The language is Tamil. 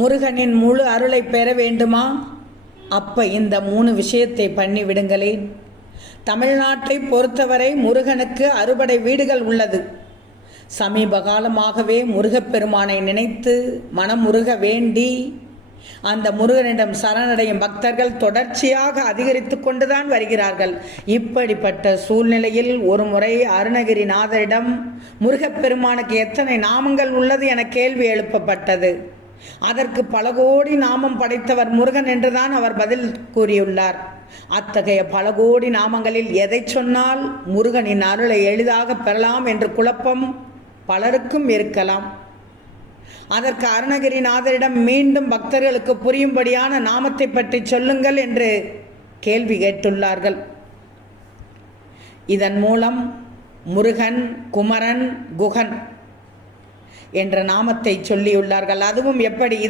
முருகனின் முழு அருளை பெற வேண்டுமா? அப்ப இந்த 3 விஷயத்தை பண்ணி விடுங்களேன். தமிழ்நாட்டை பொறுத்தவரை முருகனுக்கு அறுபடை வீடுகள் உள்ளது. சமீப காலமாகவே முருகப்பெருமானை நினைத்து மனமுருக வேண்டி அந்த முருகனிடம் சரணடையும் பக்தர்கள் தொடர்ச்சியாக அதிகரித்து கொண்டுதான் வருகிறார்கள். இப்படிப்பட்ட சூழ்நிலையில் ஒரு முறை அருணகிரிநாதரிடம் முருகப்பெருமானுக்கு எத்தனை நாமங்கள் உள்ளது என கேள்வி எழுப்பப்பட்டது. அதற்கு பல கோடி நாமம் படைத்தவர் முருகன் என்றுதான் அவர் பதில் கூறியுள்ளார். அத்தகைய பல கோடி நாமங்களில் எதை சொன்னால் முருகனின் அருளை எளிதாக பெறலாம் என்று குழப்பம் பலருக்கும் இருக்கலாம். அதற்கு அருணகிரிநாதரிடம் மீண்டும் பக்தர்களுக்கு புரியும்படியான நாமத்தை பற்றி சொல்லுங்கள் என்று கேள்வி கேட்டுள்ளார்கள். இதன் மூலம் முருகன், குமரன், குகன் என்ற நாமத்தை சொல்லியுள்ளார்கள். அதுவும் எப்படி?